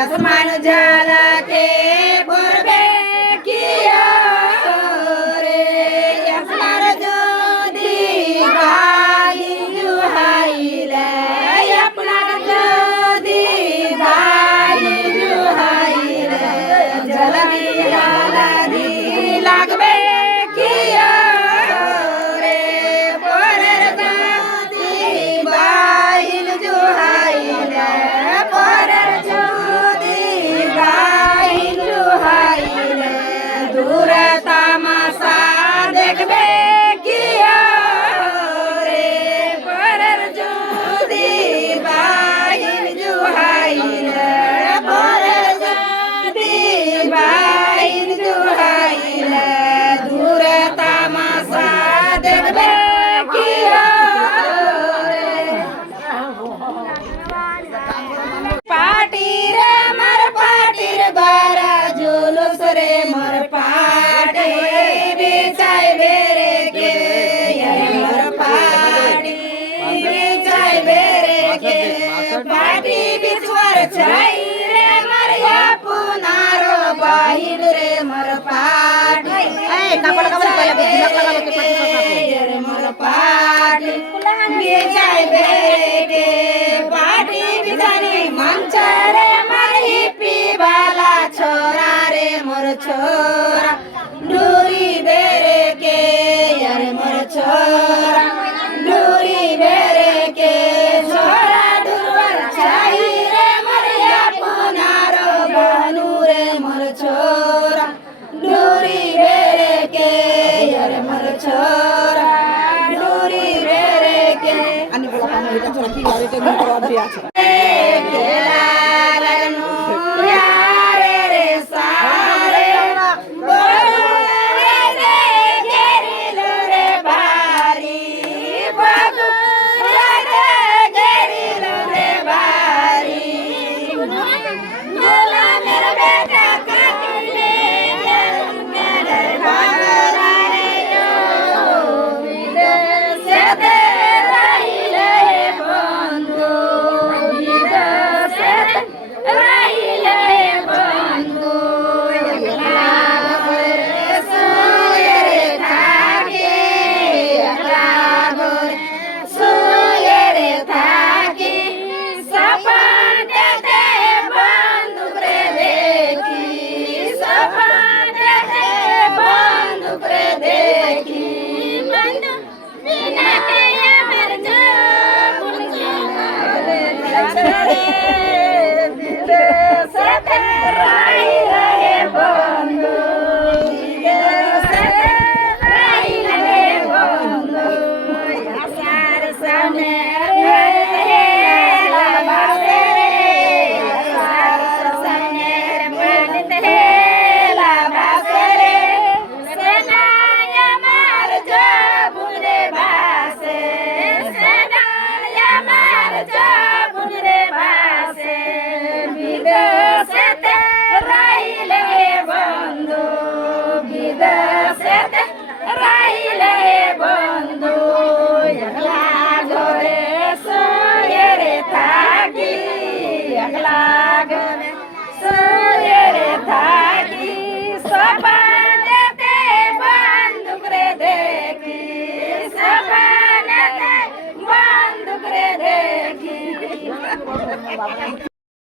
आसमान झलके पूर्वे किया रे आसमान ज्योति भाई जुहाइले अपना ज्योति भाई जुहाइले जल्दी लागबे किया रे पोरर ज्योति भाई जुहाइले पोरर ज्योति भाई जुहाइले दूर तमाशा देखबे किया रे पोरर ज्योति भाई जुहाइले पोरर ज्योति भाई जुहाइले दूर तमाशा देखबे किया पाटीर मर पाटीर बारा जुलूस रे मर पाटी बिचाय बेरे के मर पाटी बिचाय बेरे के पाटी बिचवर छाई रे मरिया पुनारो बाहिन रे मर पाटी रे मर पाटी बिचाय बेरे के पाटी बिचारी मंचरे मरही पीवाला छोरा रे मोर छोरा डूरी बेरे के यार मोर छोरा डूरी बेरे के छोरा डूरवर छाई रे मरिया पुनारो बनू रे मोर छोरा डूरी बेरे के यार मोर छोरा डूरी बेरे के